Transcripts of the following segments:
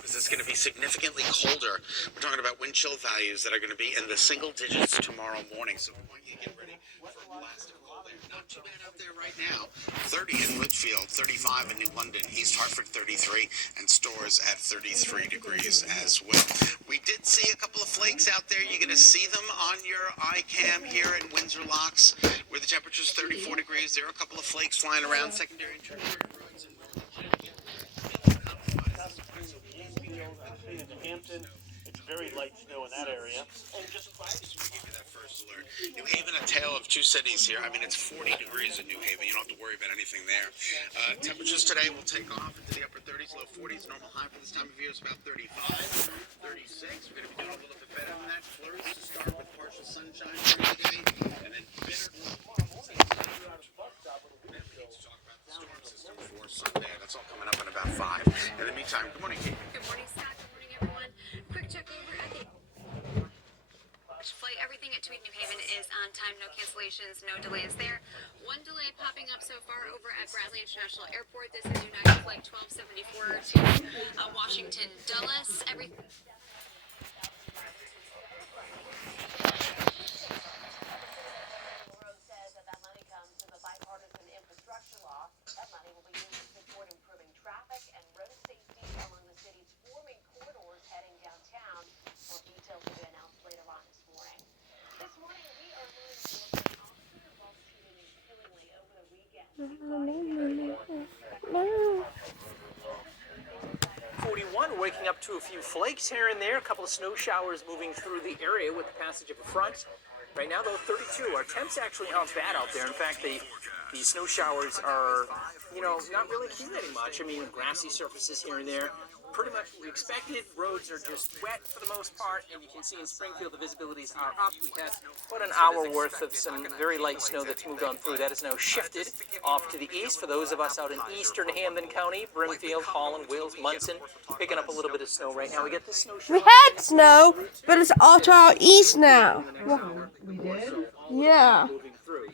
Because it's going to be significantly colder. We're talking about wind chill values that are going to be in the single digits tomorrow morning. So we want you to get ready for a blast of cold air. Not too bad out there right now. 30 in Whitfield, 35 in New London, East Hartford 33, and Storrs at 33 degrees as well. We did see a couple of flakes out there. You're going to see them on your iCam here in Windsor Locks, where the temperature is 34 degrees. There are a couple of flakes flying around secondary and tertiary roads in Hampton. It's very light snow in that area. And just give you that first alert. New Haven, a tale of two cities here. I mean, it's 40 degrees in New Haven. You don't have to worry about anything there. Temperatures today will take off into the upper 30s, low 40s. Normal high for this time of year is about 35, 36. We're going to be doing a little bit better than that. Flurries to start with partial sunshine during the day, and then bitter. Then we need to talk about the storm system for Sunday. That's all coming up in about 5. In the meantime, good morning, Kate. Good morning, Scott. Good morning, everyone. Quick check over at the flight. Everything at Tweed New Haven is on time. No cancellations, no delays there. One delay popping up so far over at Bradley International Airport. This is United Flight 1274 to Washington Dulles. Everything. Says that money comes from the bipartisan infrastructure law. That money will be used to support improving traffic and road safety along the city's forming corridors heading downtown. More details will be announced later on this morning. This morning, we are learning more about Officer involved shooting in Killingly over the weekend. 41, waking up to a few flakes here and there, a couple of snow showers moving through the area with the passage of a front. Right now, though, 32. Our temps actually aren't bad out there. In fact, the snow showers are, not really accumulating much. I mean, grassy surfaces here and there. Pretty much what we expected. Roads are just wet for the most part, and you can see in Springfield the visibilities are up. We had about an hour worth of some very light snow that's moved on through. That is now shifted off to the east for those of us out in eastern Hampden County, Brimfield, Holland, Wales, Munson, picking up a little bit of snow right now. We get the snow shower. We had snow, but it's all to our east now. We did? Yeah.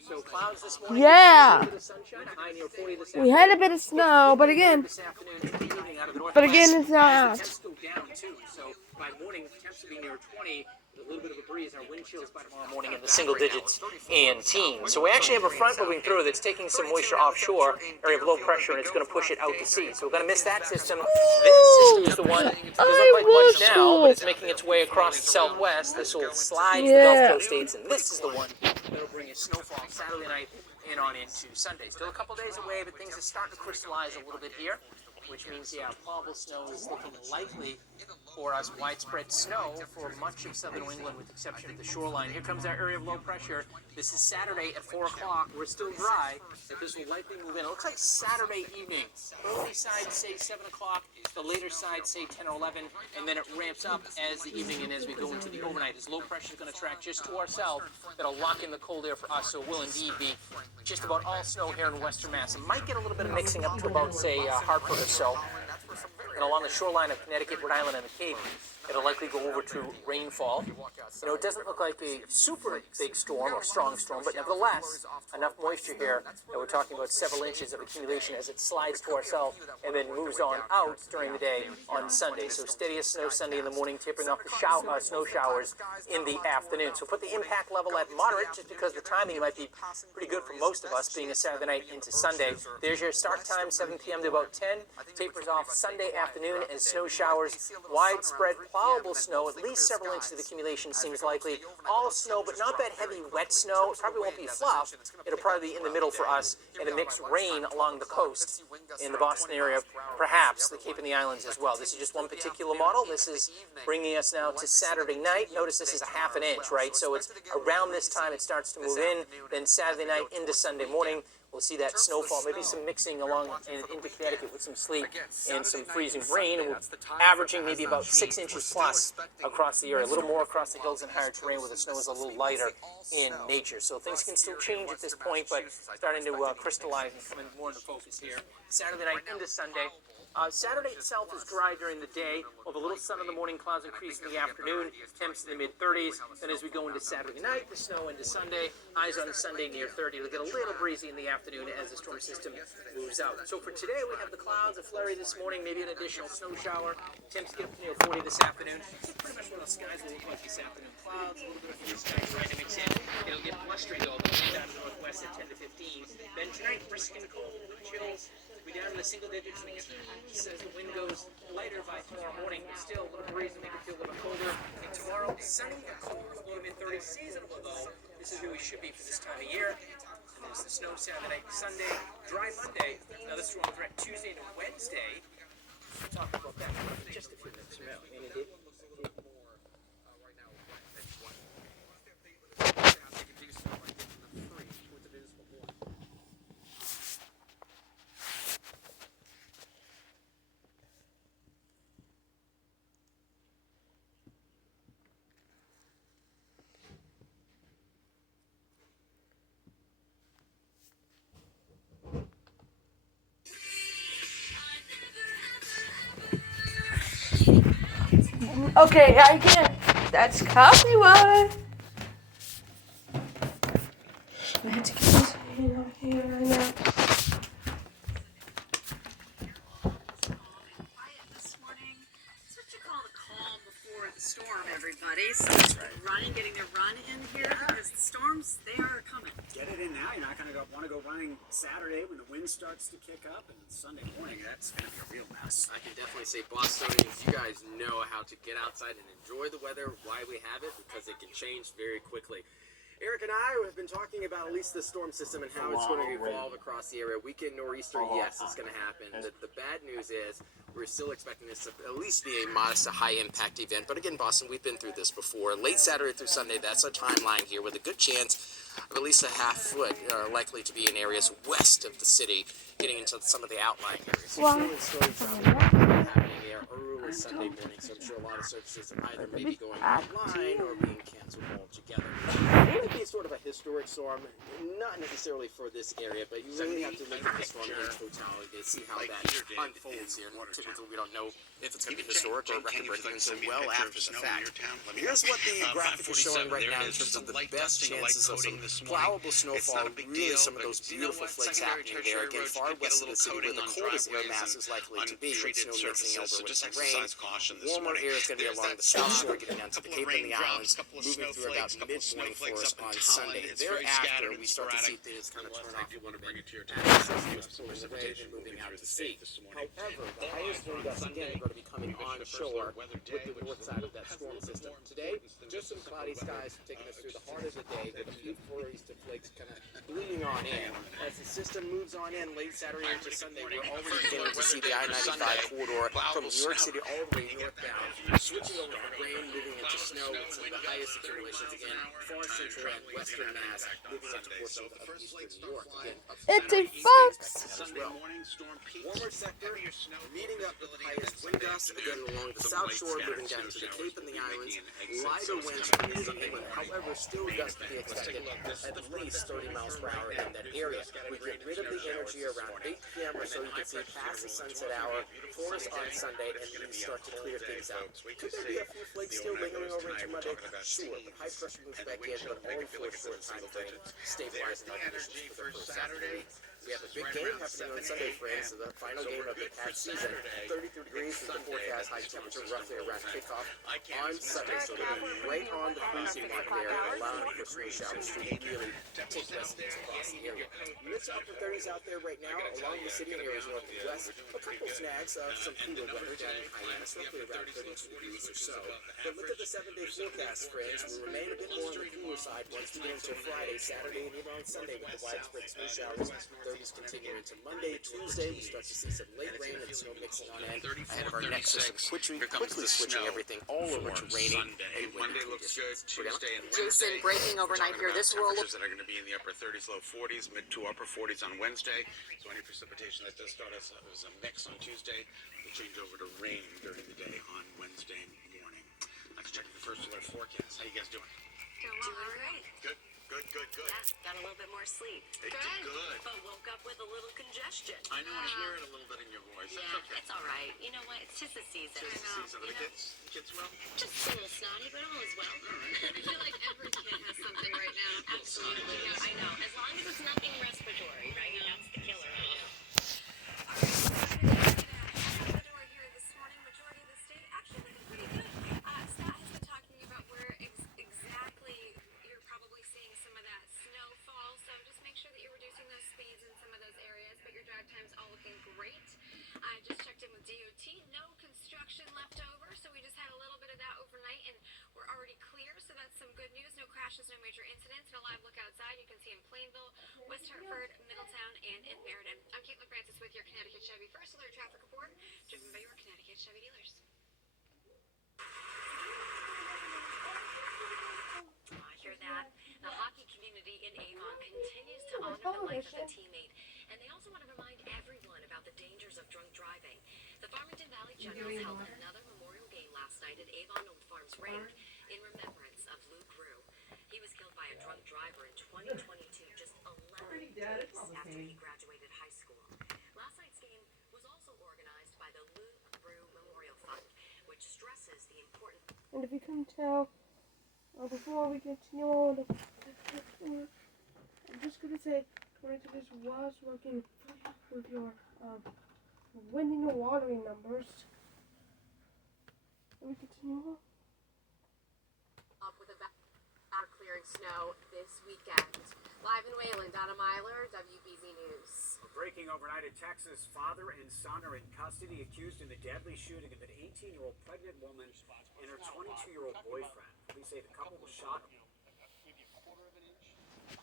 So clouds this morning, Yeah. sunshine, a high near 40 this We had a bit of snow, but again, this afternoon to the evening out of the northwest. it's not out. Temps go down too, so by morning temps will be near 20. A little bit of a breeze. Our wind chills by tomorrow morning in the single digits and teens. So we actually have a front moving through that's taking some moisture offshore, area of low pressure, and it's going to push it out to sea. So we're going to miss that system. This system is the one that doesn't look like much now, but it's making its way across the southwest. This will slide to the Gulf Coast states, and this is the one that'll bring us snowfall Saturday night and on into Sunday. Still a couple days away, but things are starting to crystallize a little bit here, which means, plausible snow is looking likely for us. Widespread snow for much of southern New England, with the exception of the shoreline. Here comes our area of low pressure. This is Saturday at 4 o'clock. We're still dry, but this will likely move in. It looks like Saturday evening. Early side, say 7 o'clock. The later side, say 10 or 11. And then it ramps up as the evening and as we go into the overnight. This low pressure is going to track just to our south. That'll lock in the cold air for us, so it will indeed be just about all snow here in western Mass. It might get a little bit of mixing up to about, say, Hartford or so. And along the shoreline of Connecticut, Rhode Island, and the Cape, it'll likely go over to rainfall. It doesn't look like a super big storm or strong storm, but nevertheless, enough moisture here that we're talking about several inches of accumulation as it slides to our south and then moves on out during the day on Sunday. So steady as snow Sunday in the morning, tapering off the snow showers in the afternoon. So put the impact level at moderate, just because the timing might be pretty good for most of us, being a Saturday night into Sunday. There's your start time, 7 p.m. to about 10. Tapers off Sunday afternoon as snow showers, widespread plowable snow, at least several inches of accumulation seems likely. All snow, but not that heavy wet snow. It probably won't be fluff. It'll probably be in the middle for us, and a mixed rain along the coast in the Boston area, perhaps the Cape and the Islands as well. This is just one particular model. This is bringing us now to Saturday night. Notice this is a half an inch, right? So it's around this time it starts to move in, then Saturday night into Sunday morning. We'll see that snowfall, maybe some mixing along into Connecticut with some sleet and some freezing rain, and we're averaging maybe about 6 inches plus across the area, a little more across the hills and higher terrain where the snow is a little lighter in nature. So things can still change at this point, but starting to crystallize and come in more into focus here. Saturday night into Sunday, Saturday itself is dry during the day. We'll have a little sun in the morning, clouds increase in the afternoon, temps in the mid-30s. Then as we go into Saturday night, the snow into Sunday, highs on Sunday near 30. It'll get a little breezy in the afternoon as the storm system moves out. So for today, we have the clouds, a flurry this morning, maybe an additional snow shower. Temps get up to near 40 this afternoon. So pretty much what the skies will look like this afternoon. Clouds, a little bit of blue sky trying to mix in. It'll get blustery though, the wind out of the northwest at 10 to 15. Then tonight, brisk and cold, wind chills. We'll be down in the single digits in the teens as the wind goes lighter by tomorrow morning. Still a little breeze and make it feel a little colder. And tomorrow, sunny and cold, low to mid-30s, seasonable though. This is where we should be for this time of year. And there's the snow Saturday, Sunday, dry Monday. Another strong threat Tuesday to Wednesday. We'll talk about that in just a few minutes from now. And indeed. Okay, I can't. That's copyright. I have to get this here right now. Quiet this morning. It's what you call the calm before the storm, everybody. So it's getting their run in here because the storms, they are coming. Get it in now. You're not going to want to go running Saturday when the wind starts to kick up, and Sunday morning that's going to be a real mess. I can definitely say Bostonians, you guys know how to get outside and enjoy the weather, why we have it, because it can change very quickly. Eric and I have been talking about at least the storm system and how it's going to evolve across the area. Weekend nor'easter, yes, it's going to happen. The bad news is we're still expecting this to at least be a modest to high impact event. But again, Boston, we've been through this before. Late Saturday through Sunday, that's our timeline here with a good chance of at least a half foot likely to be in areas west of the city, getting into some of the outlying areas. Wow. Happening there early Sunday morning, so I'm sure a lot of services are either maybe going online or being canceled altogether. It would be sort of a historic storm, not necessarily for this area, but you really have to look at the storm in totality to see how that unfolds here. Typically, we don't know if it's going to be historic or record-breaking until well after the fact. Here's what the graphic is showing right now in terms of the best chances of some plowable snowfall, really some of those beautiful flakes happening there. Again, far west of the city where the coldest air mass is likely to be, with snow mixing over with some rain. Warmer air is going to be along the south shore, getting down to the Cape and the Islands, moving through about mid-morning for us on Sunday. Thereafter, we start to see things kind of turn off a little bit. Moving out to sea. However, the highest wind gusts again are going to be coming onshore with the north side of that storm system. Today, just some cloudy skies taking us through the heart of the day with a few flurries to flakes kind of bleeding on in. As the system moves on in late Saturday into Sunday, we're already beginning to see the I-95 corridor from New York City all the way northbound, switching over from rain, moving into snow with some of the highest accumulations again, far central and western Mass, moving into portions of eastern New York. Again, It's a fox. as well. Warmer sector, meeting up with the highest wind gusts, again along the south shore, moving down to the Cape and the Islands. Lighter winds from New England, however, still gusts to be expected at least 30 miles per hour in that area. We get rid of the energy around 8 p.m. or so, you can see past the sunset hour for us on Sunday, and we start to clear things out. Could there be a few flakes still lingering over into Monday? Sure, but high pressure moves back in, but only for a short time frame, stabilizing our conditions for the first half of the week. We have a big game happening on Sunday, friends, the final game of the Cat season. 33 degrees is the forecast, high temperature roughly around kickoff on Sunday, so it'll be right on the freezing mark there, allowing for snow showers to really take residence across the area. Mid to upper 30s out there right now, along the city and areas north and west. A couple snags of some cooler weather down in Hyannis, roughly around 32 degrees or so. But look at the 7-day forecast, friends. We'll remain a bit more on the cooler side once we get into Friday, Saturday, and even on Sunday with the widespread snow showers. 30s continue into Monday, Tuesday. We start to see some late rain and snow mixing on in ahead of our next system, quickly switching everything all over to raining and windy conditions. Jason, breaking overnight here. This will look that are going to be in the upper 30s, low 40s, mid to upper 40s on Wednesday. So any precipitation that does start as a mix on Tuesday will change over to rain during the day on Wednesday morning. Let's check the first alert forecast. How you guys doing? Doing well, all right. Good. Good. Yeah, got a little bit more sleep. Hey, good. But woke up with a little congestion. I know I hear it a little bit in your voice. Yeah, That's okay. it's all right. You know what? It's just the season. Just the season. Are the kids well? Just a little snotty, but all is well. I feel like every kid has something right now. Absolutely. Yeah, I know. As long as it's nothing respiratory, right? That's the killer. The door here this morning, majority of the state actually looking pretty good. Scott has been talking about where exactly you're probably seeing some of that snowfall. So just make sure that you're reducing those speeds in some of those areas. But your drive time's all looking great. I just checked in with DOT. No construction left over, so we just had a little bit of that overnight, and we're already clear. So that's some good news. No crashes, no major incidents. And a live look outside you can see in Plainville, West Hartford, Middletown, and in Meriden. I'm Caitlin Francis with your Connecticut Chevy First Alert Traffic Report, driven by your Connecticut Chevy dealers. I hear that. The hockey community in Avon continues to honor the life of a teammate, and they also want to remind everyone about the dangers of drunk driving. The Farmington Valley Generals held another memorial game last night at Avon Old Farms Rink in remembrance of Luke Rue. He was killed by a drunk driver in 2022, just 11 days after he graduated high school. Last night's game was also organized by the Luke Rue Memorial Fund, which stresses the importance. And if you can tell, before we continue on, I'm just gonna say, according to this, was working with your winning and watering numbers. Let me continue on. Up with a clearing snow this weekend. Live in Wayland, Donna Myler, WBZ News. Breaking overnight in Texas, father and son are in custody accused in the deadly shooting of an 18-year-old pregnant woman and her 22-year-old boyfriend. Police say the couple was shot. Maybe a quarter of an inch,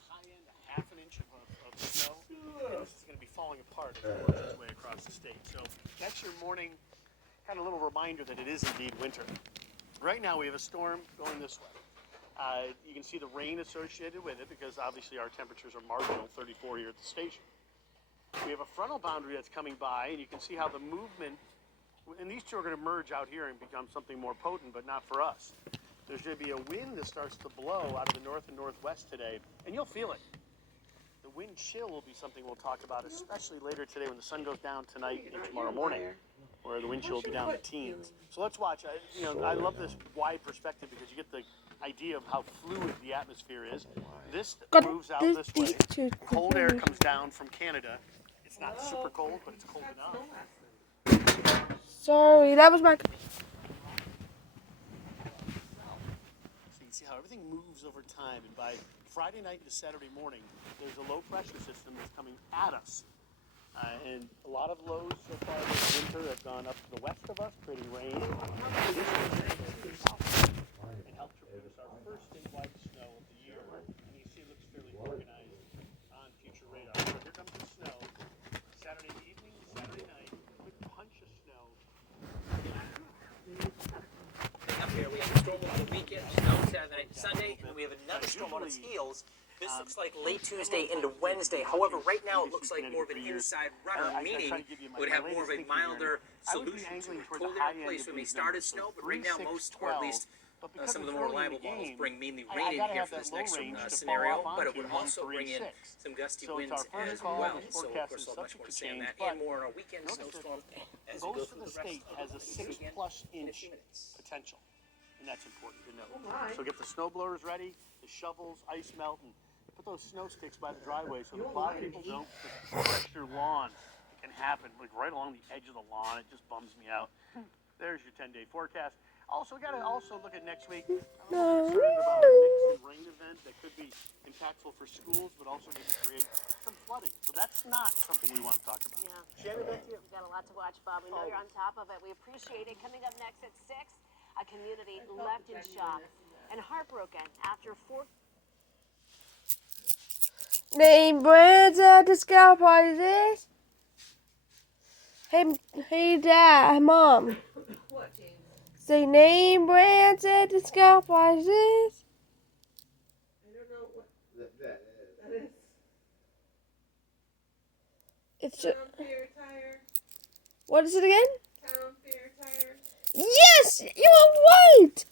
high end, a half an inch of snow. And this is going to be falling apart as it works its way across the state. So that's your morning kind of little reminder that it is indeed winter. Right now we have a storm going this way. You can see the rain associated with it because obviously our temperatures are marginal, 34 here at the station. We have a frontal boundary that's coming by, and you can see how the movement, and these two are going to merge out here and become something more potent, but not for us. There's going to be a wind that starts to blow out of the north and northwest today, and you'll feel it. The wind chill will be something we'll talk about, especially later today when the sun goes down tonight and tomorrow morning, where the wind chill will be down in the teens. So let's watch. I love this wide perspective because you get the idea of how fluid the atmosphere is. This moves out this way. Cold air comes down from Canada. It's not super cold, but it's cold enough. Sorry, that was my. So you can see how everything moves over time, and by Friday night into Saturday morning, there's a low pressure system that's coming at us. And a lot of lows so far this winter have gone up to the west of us, creating rain. And helped to produce our first statewide snow of the year. And you see it looks fairly organized on future radar. So here comes the snow. Saturday evening, Saturday night, quick punch of snow. Up here we have a storm over the weekend, snow Saturday night, Sunday, and then we have another storm on its heels. This looks like late Tuesday into Wednesday. However, right now it looks like more of an inside runner, meaning it would have more of a milder solution to it. Cold air in place when we started snow, but right now most, or at least some of the more reliable models bring mainly rain in here for this next scenario, but it would also bring in some gusty winds as well. So of course I'll have much more to say on that and more on our weekend snowstorm as we go Most through of the the rest state of has a this 6+ weekend in a inch few minutes. potential, and that's important to know. So get the snow blowers ready, the shovels, ice melt, and put those snow sticks by the driveway so the plow people don't stretch your lawn. It can happen, like right along the edge of the lawn. It just bums me out. There's your 10-day forecast. Also, we got to also look at next week. I'm concerned about a mix and rain event that could be impactful for schools, but also going to create some flooding. So that's not something we want to talk about. Yeah. Shannon, back to you. We've got a lot to watch, Bob. We know you're on top of it. We appreciate it. Coming up next at 6, a community left in shock and heartbroken after 4. Name brands at the scout parties. Hey, Dad, Mom. What, James? Say name brands at the scout parties. I don't know what that is. It's Town Fair Tire. what is it again? Town Fair Tire. Yes, you are right.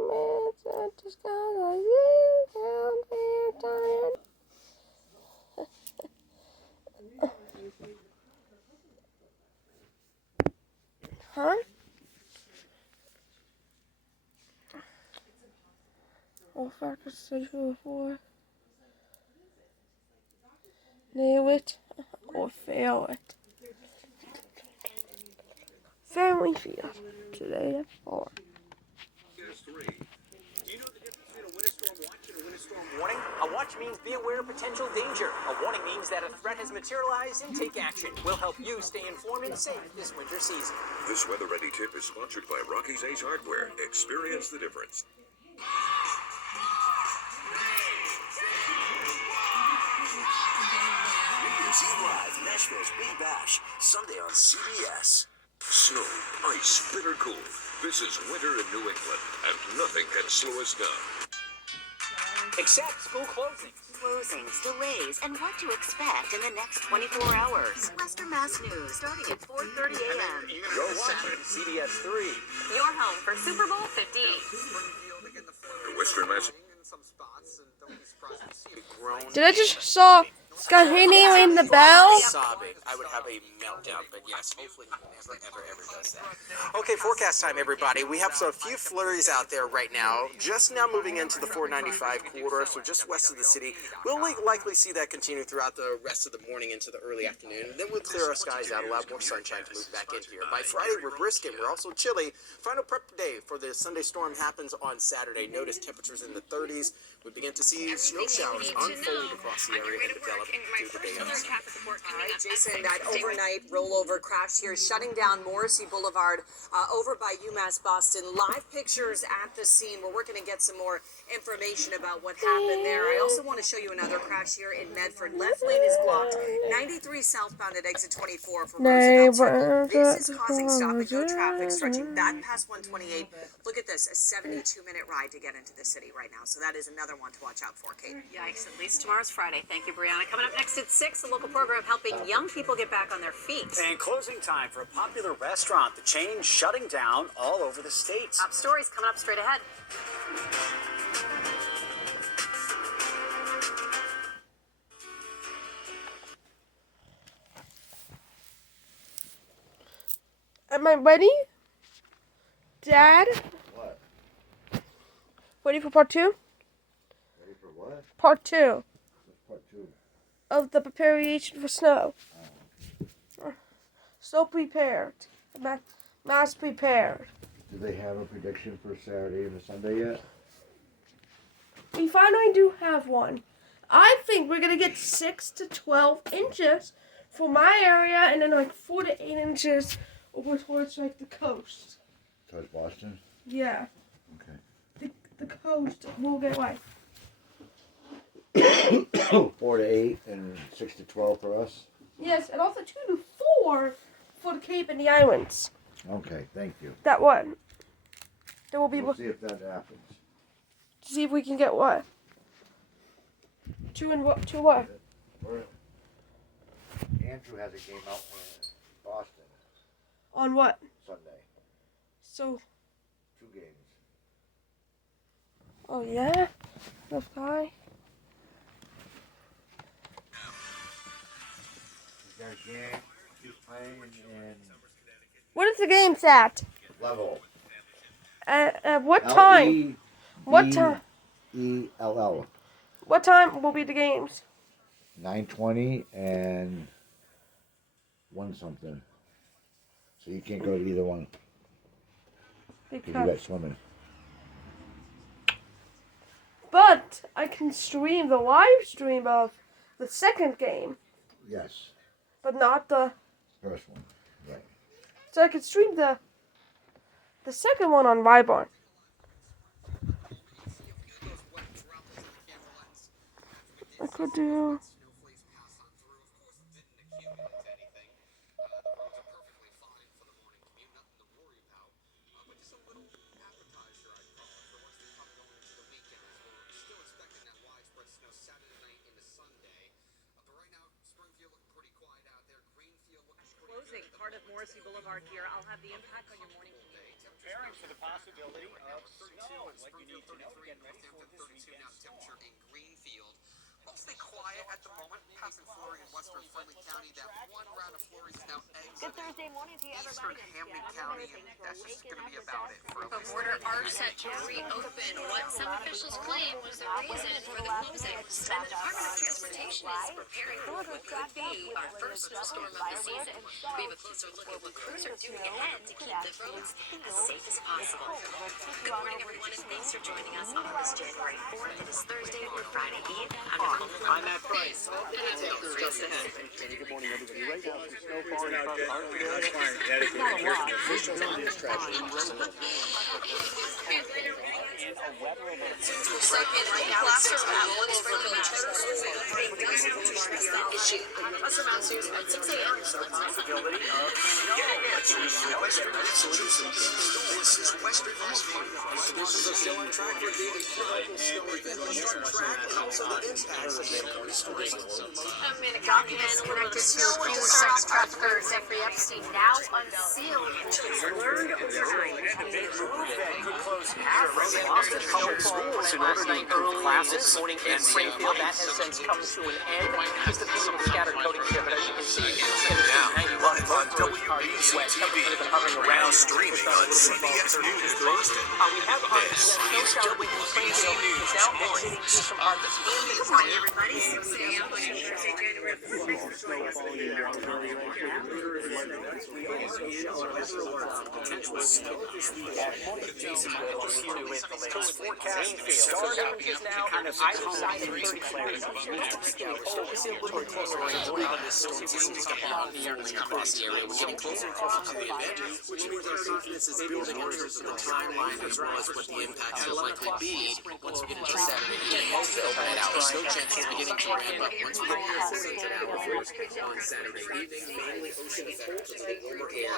minutes at the sky like this, down there, tired. Huh? Oh, fuck, I said you before. Nail it or fail it. Family Field today at 4. Do you know the difference between a winter storm watch and a winter storm warning? A watch means be aware of potential danger. A warning means that a threat has materialized and take action. We'll help you stay informed and safe this winter season. This Weather Ready tip is sponsored by Rocky's Ace Hardware. Experience the difference. New Year's Eve Live, Nashville's Big Bash, Sunday on CBS. Snow, ice, bitter cold. This is winter in New England, and nothing can slow us down. Except school closings. Closings, delays, and what to expect in the next 24 hours. Western Mass News, starting at 4:30 a.m. You're watching CBS 3. Your home for Super Bowl 58. Western Mass. Did I just saw Scott Haney ring the bell? Sobbing. I would have a meltdown, but yes, hopefully he never, ever does that. Okay, forecast time, everybody. We have a few flurries out there right now. Just now moving into the 495 corridor, so just west of the city. We'll likely see that continue throughout the rest of the morning into the early afternoon. Then we'll clear our skies out, allow more sunshine to move back in here. By Friday, we're brisk and we're also chilly. Final prep day for the Sunday storm happens on Saturday. Notice temperatures in the 30s. We begin to see snow showers unfold across the area and develop through the day. All right, Jason, that overnight rollover crash here, shutting down Morrissey Boulevard over by UMass Boston. Live pictures at the scene. We're working to get some more information about what happened there. I also want to show you another crash here in Medford. Left lane is blocked. 93 southbound at exit 24 for Roosevelt Circle. This is causing stop-and-go traffic stretching back past 128. Look at this, a 72-minute ride to get into the city right now. So that is another one to watch out for, Kate. Yikes, at least tomorrow's Friday. Thank you, Brianna. Coming up next at 6, a local program helping young people get back on their feet. And closing time for a popular restaurant. The chain shutting down all over the state. Top stories coming up straight ahead. Am I ready? Dad? What? Ready for part 2? Ready for what? Part 2 What's part 2? of the preparation for snow. So prepared. Mass prepared. Do they have a prediction for Saturday and Sunday yet? We finally do have one. I think we're going to get 6 to 12 inches for my area and then like 4 to 8 inches over towards like the coast. Towards Boston? Yeah. Okay. The coast will get like 4 to 8 and 6 to 12 for us? yes, and also 2 to 4 for the Cape and the Islands. Okay, thank you. That one. Then we'll be We'll able see if that happens. to see if we can get what? 2 and what? 2 what? Andrew has a game out in Boston On what? Sunday. So. 2 games. Oh yeah. This guy. He's got a game. He's playing in What is the game at? Level. At what time? What time? ELL. What time will be the games? 9:20 and 1 something. So you can't go to either one. Because you got swimming. But I can stream the live stream of the second game, Yes. but not the. First one. Right. So I can stream the second one on Vyborn. I could do. Closing part of Morrissey Boulevard here. I'll have the impact on your morning commute. preparing for the possibility of snow. What you need to know, get ready for this weekend's storm. Temperature in Greenfield. Mostly quiet at the moment. Passing flurry in western Friendly County. That one round of flurries is now Good exiting Thursday morning to you, eastern everybody. Hamden County, and that's just going to be about it for The border are set to reopen what some officials claim was the reason for the closings. And the Department of Transportation is preparing for what could be our first snowstorm of the season. We have a closer look at what crews are doing ahead to keep the roads as safe as possible. Good morning, everyone, and thanks for joining us on this January 4th. It is Thursday or Friday Eve. I'm Matt Price. All the details just ahead. Good morning, everybody. Right now, some snow falling across our area. Officials on this track. Possibility of western Massachusetts. This is western Massachusetts. Conditions are still on track for the incredible snow event on short track and also the impacts of the storms. Connected snow insurance trafficker Jeffrey Epstein now unsealed. Learned overnight. The move that could close half of the Boston Public Schools last night early this morning in Springfield. That has since come to an end. Just a piece of the scattered coating here, but as you can see, Live on WBC-TV, now streaming on CBS News Boston. we have on This is WBC News now exiting through some parts of Good morning, everybody. 6 a.m. on Thursday, January 4th. Thanks for joining us Potential snow this weekend. Jason forecast. Starting just now, either side of 30 players. Focusing a little bit closer on this storm seems to have across the area. We're getting closer and closer to the event, which means our confidence is building in terms of the timeline as well as what the impacts will likely be once we get into Saturday evening. Also, at hour, snow chances beginning to ramp up once we get past the sunset hour on Saturday evening. Mainly ocean effect of the warmer air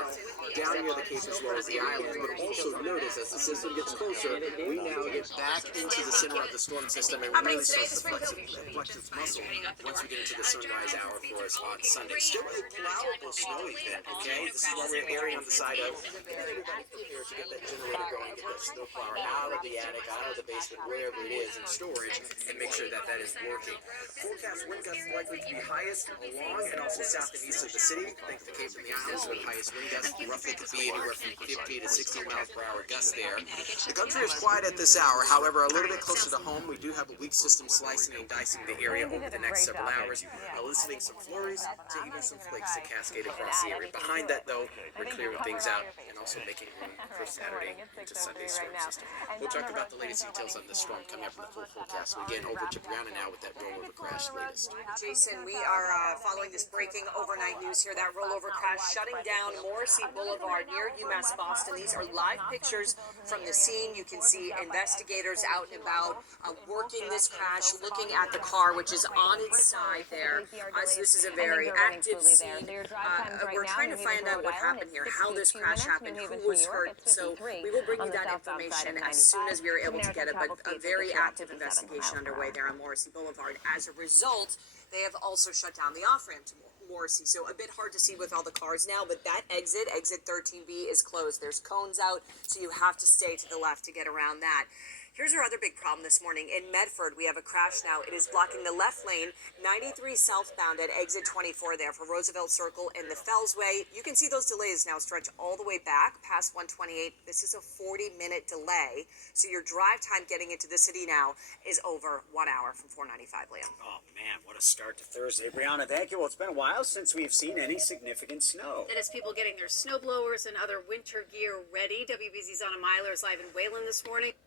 down near the Cape as well as the islands. But also notice as the system gets closer, we now get back into the center of the storm system and really start to flex its muscle once we get into the sunrise hour for us on Sunday. Still a plowable snow event, okay? This is what we're airing on the side of. Everybody prepare to get that generator going, get that snow plower out of the attic, out of the basement, wherever it is in storage, and make sure that that is working. Forecast wind gusts likely to be highest along and also south and east of the city. Think the Cape and the Islands with highest wind gusts roughly could be anywhere from 50 to 60 miles per hour gusts there. The country is quiet at this hour, however, a little bit closer to home, we do have a weak system slicing and dicing the area over the next several hours, eliciting some flurries to even some flakes to cascade across the area. Behind that, though, we're clearing things out and also making room for Saturday into Sunday's storm system. We'll talk about the latest details on this storm coming up in the full forecast. So again, over to Brianna now with that rollover crash latest. Jason, we are following this breaking overnight news here. That rollover crash shutting down Morrissey Boulevard near UMass Boston. These are live pictures from the scene. You can see investigators out and about working this crash, looking at the car, which is on its side there. So this is a very active scene. We're trying to find out what happened here, how this crash happened, who was hurt. So we will bring you that information as soon as we are able to get it. But a very active investigation underway there on Morrissey Boulevard. As a result, they have also shut down the off-ramp to Morrissey. So a bit hard to see with all the cars now, but that exit 13B, is closed. There's cones out, so you have to stay to the left to get around that. Here's our other big problem this morning. In Medford, we have a crash now. It is blocking the left lane, 93 southbound at exit 24 there for Roosevelt Circle and the Fellsway. You can see those delays now stretch all the way back past 128. This is a 40-minute delay. So your drive time getting into the city now is over 1 hour from 495, Liam. Oh, man, what a start to Thursday. Brianna, thank you. Well, it's been a while since we've seen any significant snow. And as people getting their snow blowers and other winter gear ready, WBZ's Anna Myler is live in Wayland this morning.